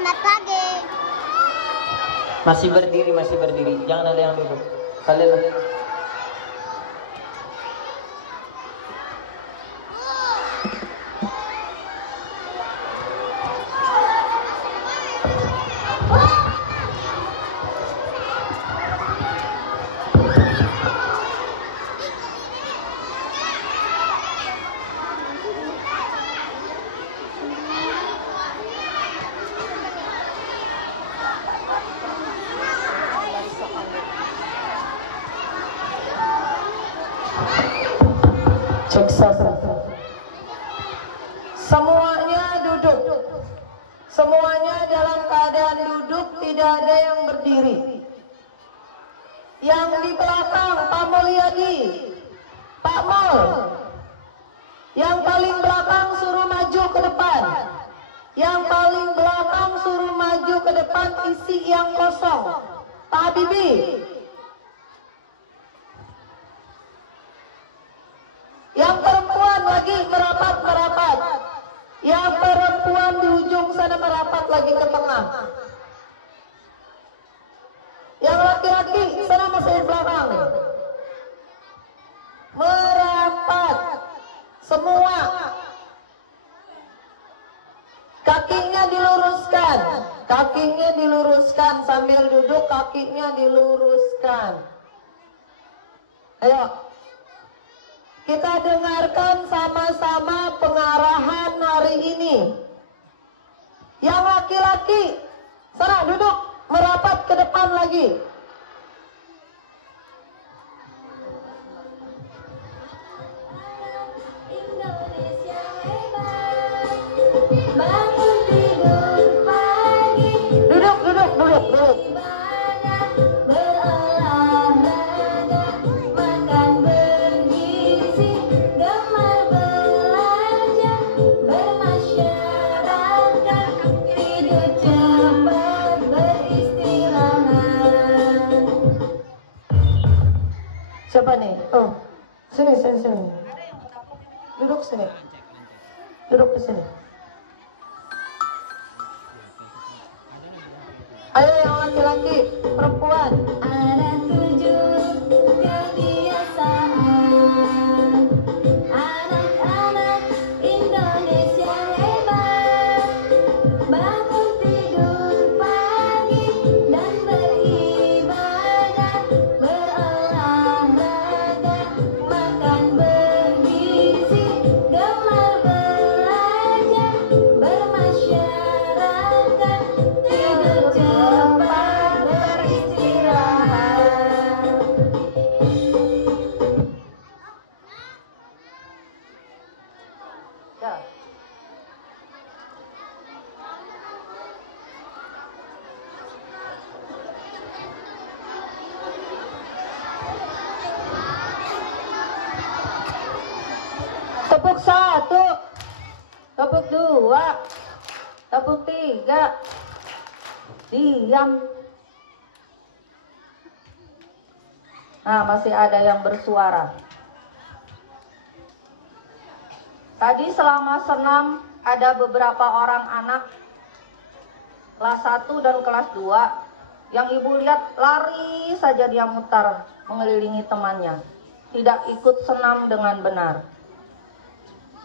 Selamat pagi. Masih berdiri, jangan ada yang duduk. Kalian cek satu. Semuanya duduk. Semuanya dalam keadaan duduk, tidak ada yang berdiri. Yang di belakang, Pak Mulyadi, Pak Mul. Yang paling belakang suruh maju ke depan. Yang paling belakang suruh maju ke depan, isi yang kosong. Pak Habibie. Yang perempuan lagi merapat. Yang perempuan di ujung sana merapat lagi ke tengah. Yang laki-laki sana masih di belakang. Merapat. Semua. Kakinya diluruskan. Kakinya diluruskan sambil duduk, kakinya diluruskan. Ayo. Kita dengarkan sama-sama pengarahan hari ini. Yang laki-laki, sana duduk, merapat ke depan lagi. Indonesia hebat, bangun tidur pagi. Duduk. Siapa nih? Oh, sini. Duduk sini. Duduk di sini. Ayo yang laki-laki, perempuan. Ada 7 kebiasaan anak-anak Indonesia hebat. Bangun tidur pagi dan beribadah, berolahraga, makan bergizi, gemar belajar, bermasyarakat, tidur cepat, beristirahat. Ya. Tepuk 1, tepuk 2, tepuk 3. Diam. Nah, masih ada yang bersuara. Tadi selama senam ada beberapa orang anak kelas 1 dan kelas 2 yang ibu lihat lari saja dia mutar mengelilingi temannya, tidak ikut senam dengan benar.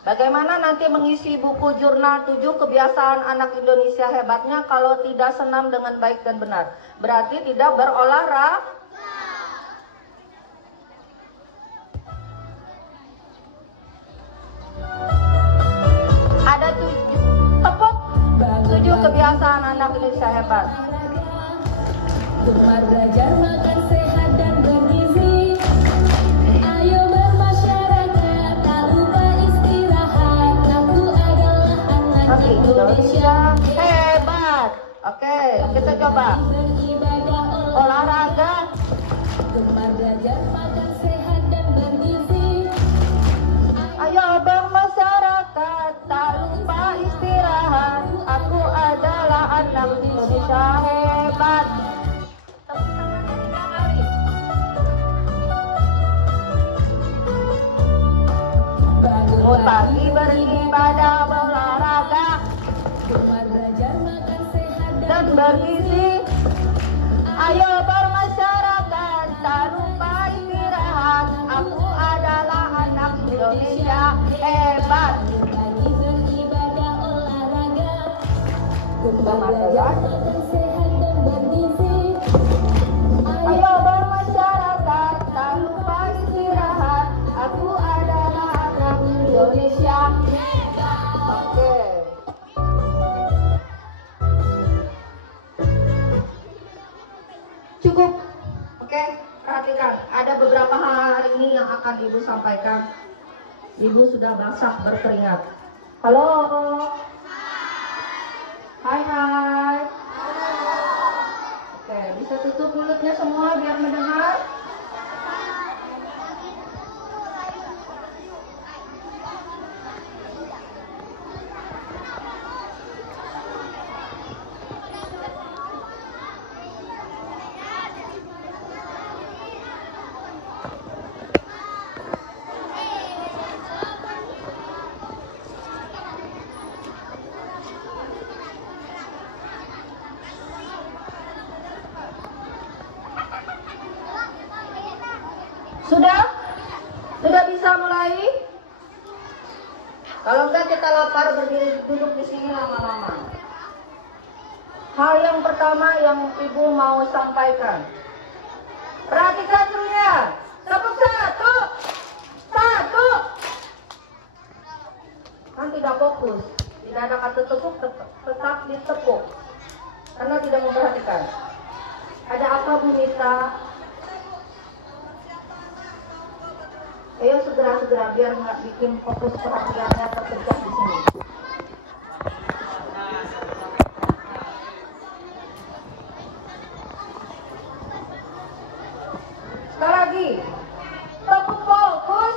Bagaimana nanti mengisi buku jurnal 7 kebiasaan anak Indonesia hebatnya kalau tidak senam dengan baik dan benar? Berarti tidak berolahraga. Ada 7 kebiasaan anak Indonesia hebat. Gemar belajar, makan sehat dan bergizi. Ayo bermasyarakat, tak lupa istirahat. Aku adalah anak Indonesia hebat. Oke, kita coba beribadah, olahraga. gemar belajar, makan sehat dan bergizi. Ayo bermasyarakat, tak lupa istirahat. Aku adalah anak Indonesia hebat. Tepuk tangannya 3 kali. Bangun pagi beribadah, berolahraga. Gemar belajar, makan sehat belajar makan sehat dan bergizi. Ayo bermasyarakat, tak lupa istirahat. Aku adalah anak Indonesia. Oke. Cukup. Oke, perhatikan. Ada beberapa hal hari ini yang akan Ibu sampaikan. Ibu sudah basah berkeringat. Halo. Hai hai. Oke, bisa tutup mulutnya semua biar mendengar. Sudah? Sudah bisa mulai? Kalau enggak kita lapar berdiri duduk di sini lama-lama. Hal yang pertama yang Ibu mau sampaikan. Perhatikan dulu ya. Tepuk satu. Satu. Kan tidak fokus. Tidak ada kata tepuk, tetap ditepuk. Karena tidak memperhatikan. Ada apa Bu Nita? Ayo segera-segera biar nggak bikin fokus perhatiannya terpecah di sini. Sekali lagi, tepuk fokus,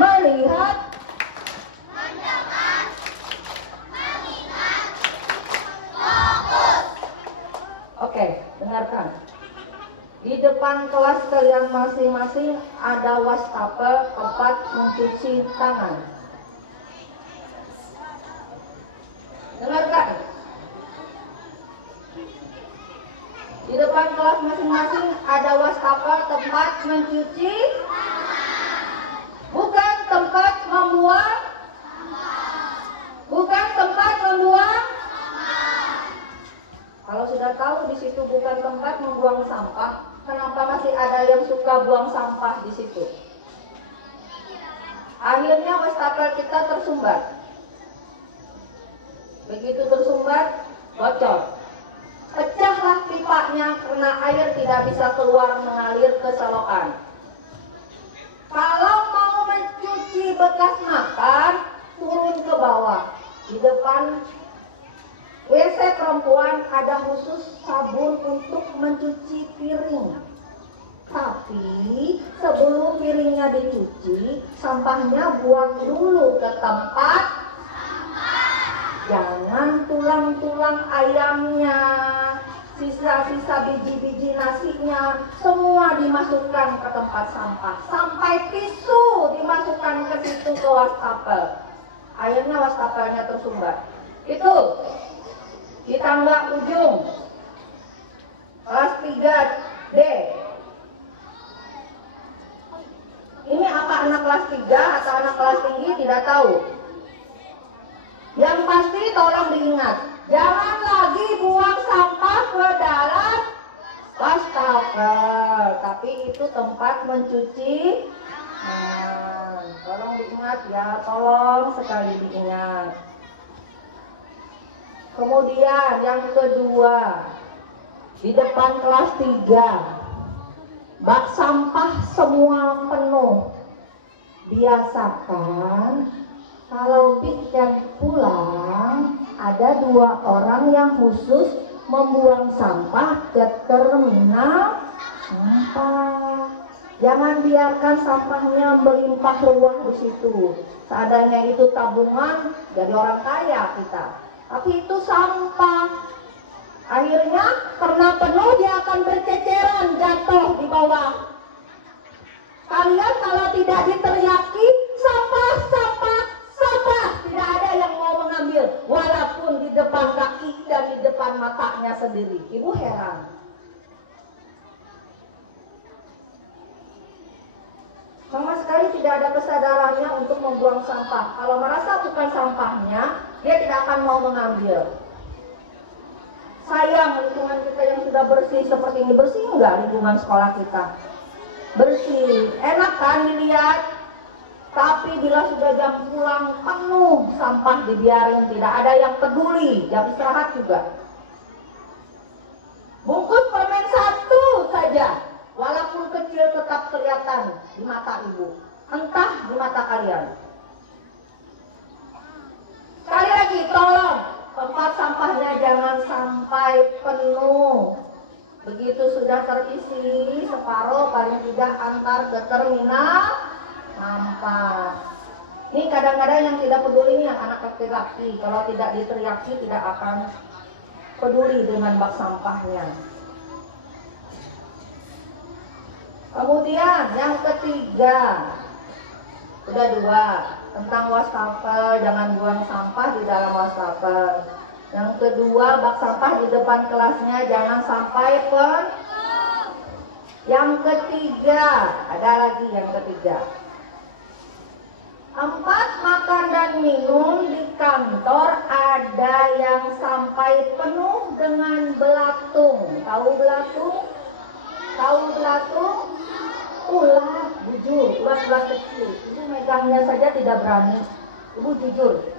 melihat, oke, dengarkan. Di depan kelas kalian masing-masing ada wastafel tempat mencuci tangan. Dengarkan. Di depan kelas masing-masing ada wastafel tempat mencuci, bukan tempat membuang, bukan tempat membuang. Kalau sudah tahu di situ bukan tempat membuang sampah, kenapa masih ada yang suka buang sampah di situ? Akhirnya wastafel kita tersumbat. Begitu tersumbat, bocor. Pecahlah pipanya karena air tidak bisa keluar mengalir ke selokan. Kalau mau mencuci bekas makan, turun ke bawah. Di depan WC perempuan ada khusus sabun untuk mencuci piring. Tapi sebelum piringnya dicuci, sampahnya buang dulu ke tempat sampah. Jangan tulang-tulang ayamnya, sisa-sisa biji-biji nasinya, semua dimasukkan ke tempat sampah. Sampai tisu dimasukkan ke situ ke wastafel. Akhirnya wastafelnya tersumbat. Itu di tangga ujung kelas 3D. Ini apa anak kelas 3 atau anak kelas tinggi tidak tahu. Yang pasti tolong diingat, jangan lagi buang sampah ke dalam wastafel, tapi itu tempat mencuci. Tolong diingat ya, tolong sekali diingat. Kemudian yang kedua, di depan kelas 3, bak sampah semua penuh. Biasakan kalau weekend pulang, ada 2 orang yang khusus membuang sampah ke terminal sampah. Jangan biarkan sampahnya melimpah ruah di situ. Seadanya itu tabungan dari orang kaya kita. Tapi itu sampah. Akhirnya karena penuh dia akan berceceran jatuh di bawah. Kalian kalau tidak diteriaki sampah, sampah, sampah, tidak ada yang mau mengambil, walaupun di depan kaki dan di depan matanya sendiri. Ibu heran. Sama sekali tidak ada kesadarannya untuk membuang sampah. Kalau merasa bukan sampahnya, dia tidak akan mau mengambil. Sayang lingkungan kita yang sudah bersih seperti ini. Bersih enggak lingkungan sekolah kita? Bersih, enak kan dilihat? Tapi bila sudah jam pulang penuh sampah dibiarin, tidak ada yang peduli. Jam istirahat juga. Bungkus permen satu saja, walaupun kecil tetap kelihatan di mata ibu, entah di mata kalian. Sekali lagi, tolong tempat sampahnya jangan sampai penuh. Begitu sudah terisi separuh, paling tidak antar ke terminal sampah. Ini kadang-kadang yang tidak peduli ini yang anak laki-laki. Kalau tidak diteriaki tidak akan peduli dengan bak sampahnya. Kemudian yang ketiga, udah dua, tentang wastafel, jangan buang sampah di dalam wastafel. Yang kedua, bak sampah di depan kelasnya jangan sampai penuh. Yang ketiga, ada lagi yang ketiga. 4, makan dan minum di kantor ada yang sampai penuh dengan belatung. Tahu belatung? Tahu belatung? Ulat, jujur, ulat-ulat kecil. Ibu megangnya saja tidak berani. Ibu jujur,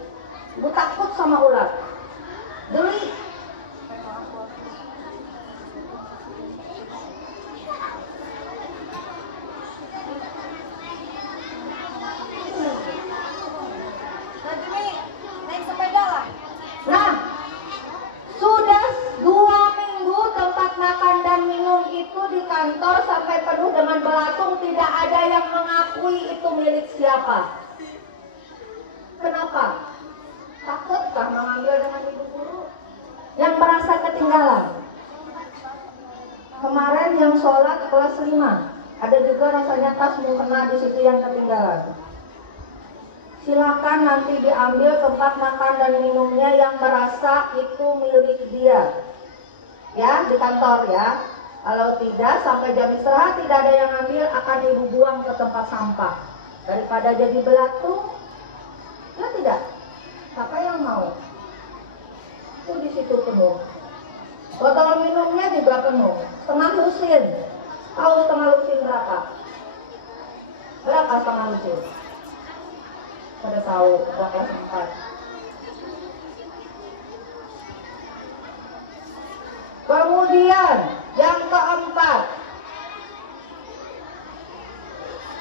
ibu takut sama ulat. Geli. Nah, sudah 2 minggu tempat makan dan minum itu di kantor sampai penuh dengan belatung, tidak ada yang mengakui itu milik siapa. Kenapa? Takutkah mengambil dengan ibu guru? Yang merasa ketinggalan. Kemarin yang sholat kelas 5, ada juga rasanya tas mukena di situ yang ketinggalan. Silakan nanti diambil tempat makan dan minumnya yang merasa itu milik dia. Ya, di kantor ya. Kalau tidak, sampai jam istirahat tidak ada yang ambil, akan ibu buang ke tempat sampah. Daripada jadi belatung, ya tidak. Siapa yang mau? Itu di situ penuh. Botol minumnya juga penuh. Setengah lusin. Tahu setengah lusin berapa? Berapa setengah lusin? Pada tahu, berapa sempat. Kemudian yang keempat,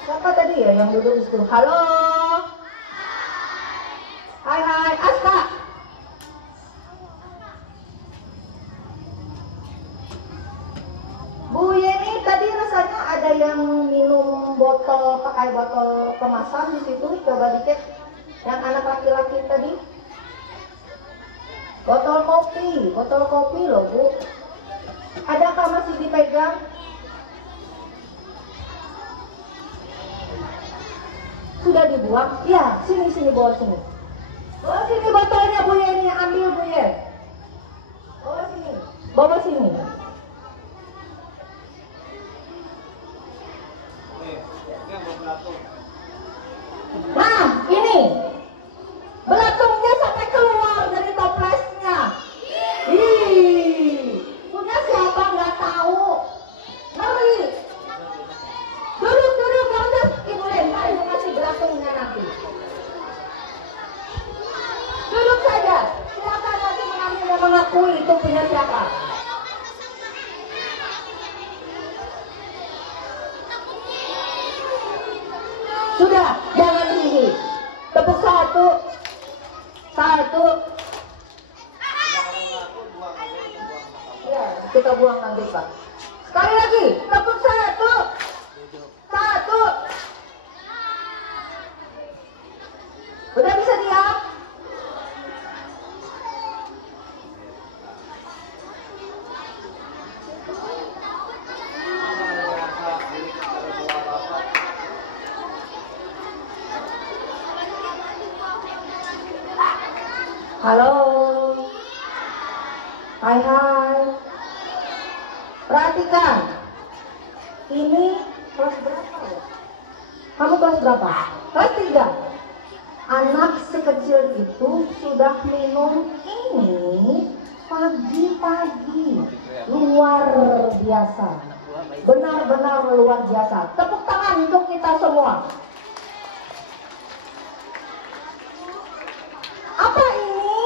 siapa tadi ya yang duduk di situ? Halo, hai hai, Aska. Bu Yeni tadi rasanya ada yang minum botol, pakai botol kemasan di situ, coba dicek. Yang anak laki-laki tadi, botol kopi loh Bu. Adakah masih dipegang? Sudah dibuang? Ya, sini bawa sini. Bawa sini botolnya Bu Yeni, ambil Bu Yeni. Bawa sini. Nah, ini belatungnya sampai keluar dari toplesnya. Ih, punya siapa nggak tahu. Ngeri. Duduk, gak usah Ibu lempar, Ibu kasih belatungnya nanti. Duduk saja. Silakan nanti mengambil dan mengakui itu punya siapa. Sudah, jangan tinggi. Tepuk satu. Ya, kita buang nanti Pak. Sekali lagi, tepuk satu. Udah bisa diam? Halo. Hai. Perhatikan. Ini kelas berapa ya? Kamu kelas berapa? Kelas 3. anak sekecil itu sudah minum ini pagi-pagi. Luar biasa. Benar-benar luar biasa. Tepuk tangan untuk kita semua. Apa ini?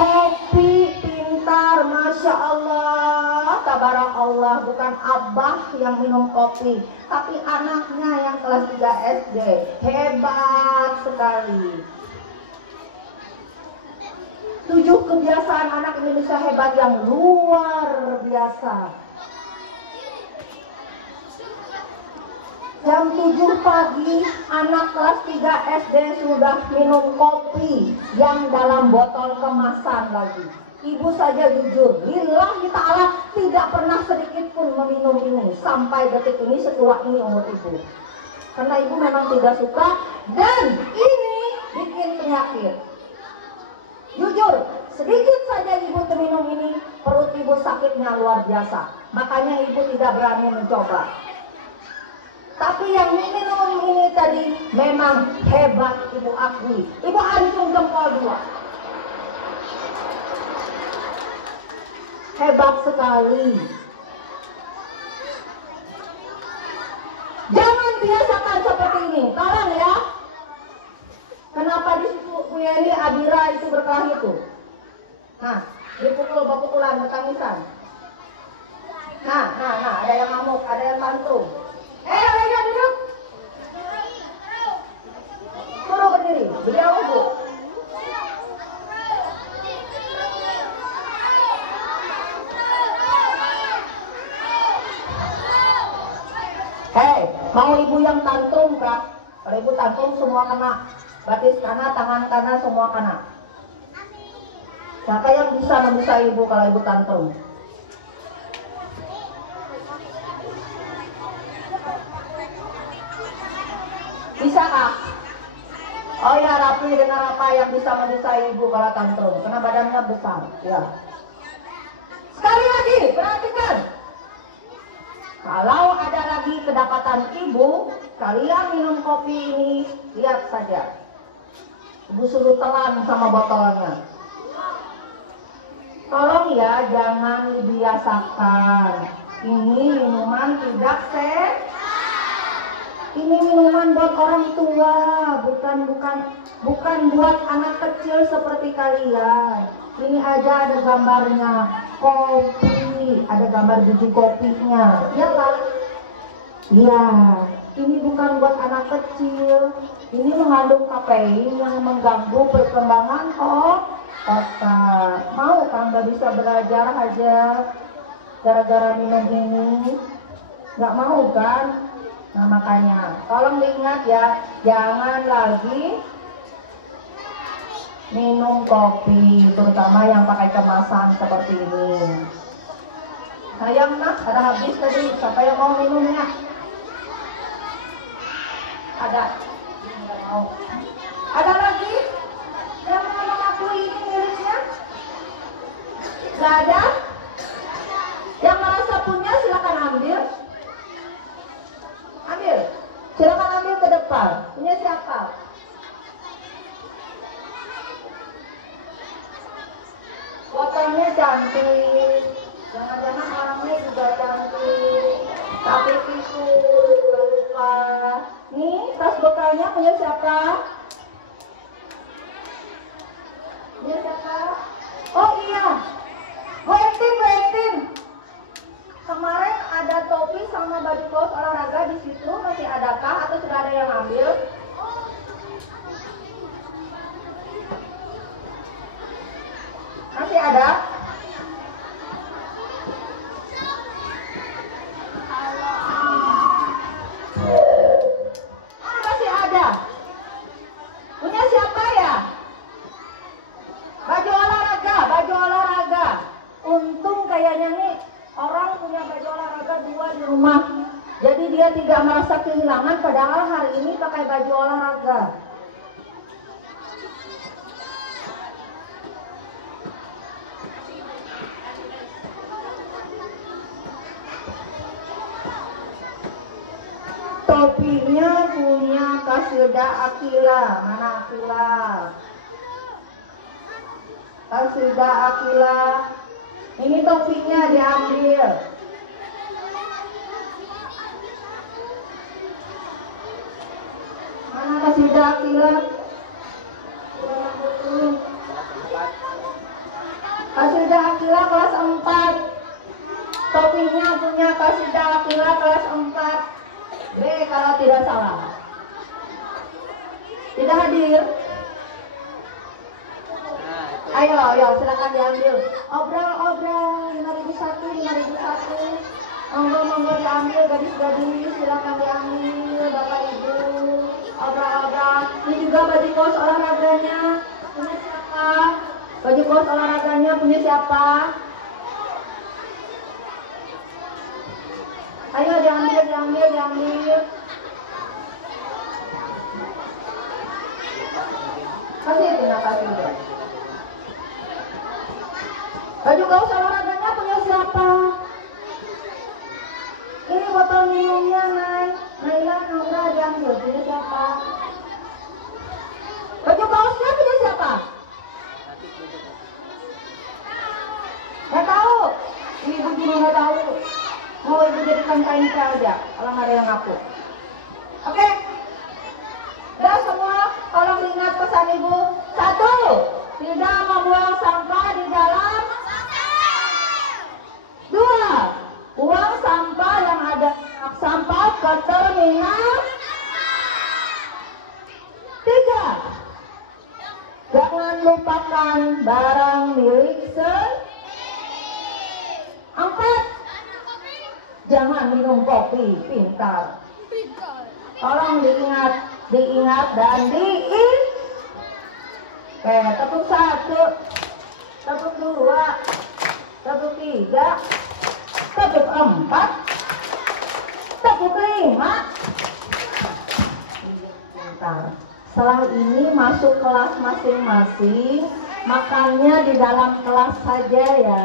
Kopi pintar, Masya Allah, tabarakallah. Bukan abah yang minum kopi, tapi anaknya yang kelas 3 SD. Hebat sekali. 7 kebiasaan anak Indonesia hebat yang luar biasa. Jam 7 pagi, anak kelas 3 SD sudah minum kopi yang dalam botol kemasan lagi. Ibu saja jujur, lillahi ta'ala tidak pernah sedikit pun meminum ini. Sampai detik ini, setua ini umur ibu. Karena ibu memang tidak suka dan ini bikin penyakit. Jujur, sedikit saja ibu minum ini, perut ibu sakitnya luar biasa. Makanya ibu tidak berani mencoba. Tapi yang minum ini tadi memang hebat, ibu akui. Ibu acung jempol 2. Hebat sekali. Jangan biasakan seperti ini, tolong ya. Kenapa di situ Bu Yani Abira itu berkelahi itu? Nah, dipukul-pukulan, bertangisan. Nah, ada yang ngamuk, ada yang tantung. Ayo duduk. Suruh berdiri, beliau Bu. Hei, mau ibu yang tantrum, Kak? Kalau ibu tantrum semua kena. Batis kanan, tangan kanan semua kena. Siapa yang bisa membisa ibu kalau ibu tantrum? Bisa Kak? Oh ya, Rapi dengar apa yang bisa membisa ibu kalau tantrum? Karena badannya besar. Ya. Sekali lagi, perhatikan. Kalau ada lagi kedapatan ibu, kalian minum kopi ini, lihat saja. Ibu suruh telan sama botolnya. Tolong ya, jangan dibiasakan. Ini minuman tidak sehat. Ini minuman buat orang tua, bukan buat anak kecil seperti kalian. Ini aja ada gambarnya, kopi, ada gambar biji kopinya, ya kan? Iya, ini bukan buat anak kecil. Ini mengandung kafein yang mengganggu perkembangan otak. Mau kan nggak bisa belajar aja gara-gara minum ini? Nggak mau kan? Nah makanya tolong diingat ya, jangan lagi minum kopi, terutama yang pakai kemasan seperti ini. Sayang nak, ada habis tadi. Siapa yang mau minumnya? Ada? Nggak mau. Ada lagi yang mau mengakui ini miliknya? Nggak ada? Yang merasa punya silakan ambil. Ambil, silakan ambil ke depan. Punya siapa? Botolnya cantik. Jangan-jangan orangnya juga cantik. Tapi tisu juga lupa. Nih, tas bekalnya punya siapa? Punya siapa? Oh iya, Bu Entin. Kemarin ada topi sama baju kaos olahraga di situ, masih adakah atau sudah ada yang ambil? Masih ada? Masih ada? Punya siapa ya? Baju olahraga. Untung kayaknya nih orang punya baju olahraga 2 di rumah. Jadi dia tidak merasa kehilangan padahal hari ini pakai baju olahraga. Topinya punya Kak Kasilda Akila. Mana Akila? Kasilda Akila. Ini topinya diambil. Mana Kasilda Akila? Kasilda Akila kelas 4. Topinya punya Kasilda Akila kelas 4. B kalau tidak salah. Tidak hadir. Ayo, silakan diambil. Obrol, 5.001. Monggo diambil, gadis-gadis, silakan diambil, Bapak Ibu. Obrol. Ini juga baju kos olahraganya. Punya siapa? Baju kos olahraganya punya siapa? Ayo diambil. Terima kasih. Baju kaos olahraganya punya siapa? Ini botol minumnya, Naila, Naura, diambil. Punya siapa? Baju kaosnya punya siapa? Nggak tahu. Ini ibu juga nggak tahu. Mau ibu jadikan kain aja, kalau nggak ada yang ngaku. Oke? Udah semua, tolong ingat pesan ibu. 1, tidak membuang sampah di dalam. 2, buang sampah yang ada sampah ke terminal. 3, jangan lupakan barang milik sendiri. 4, jangan minum kopi, pintar. Tolong diingat dan diingat. Oke, tepuk 1, tepuk 2, tepuk 3, tepuk 4, tepuk 5. Pintar. Setelah ini masuk kelas masing-masing, makannya di dalam kelas saja ya.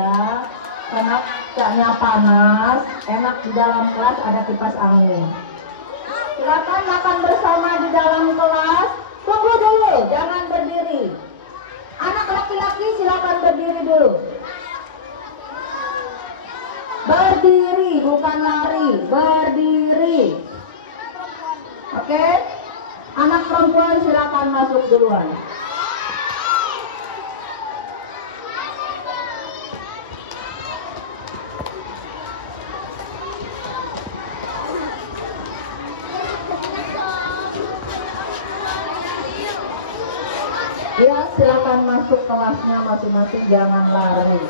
Karena cuacanya panas, enak di dalam kelas ada kipas angin. Silakan makan bersama di dalam kelas. Tunggu dulu, jangan berdiri. Anak laki-laki silakan berdiri dulu. Berdiri, bukan lari, berdiri. Oke? Anak perempuan silakan masuk duluan. Ya, silakan masuk kelasnya masing-masing, jangan lari.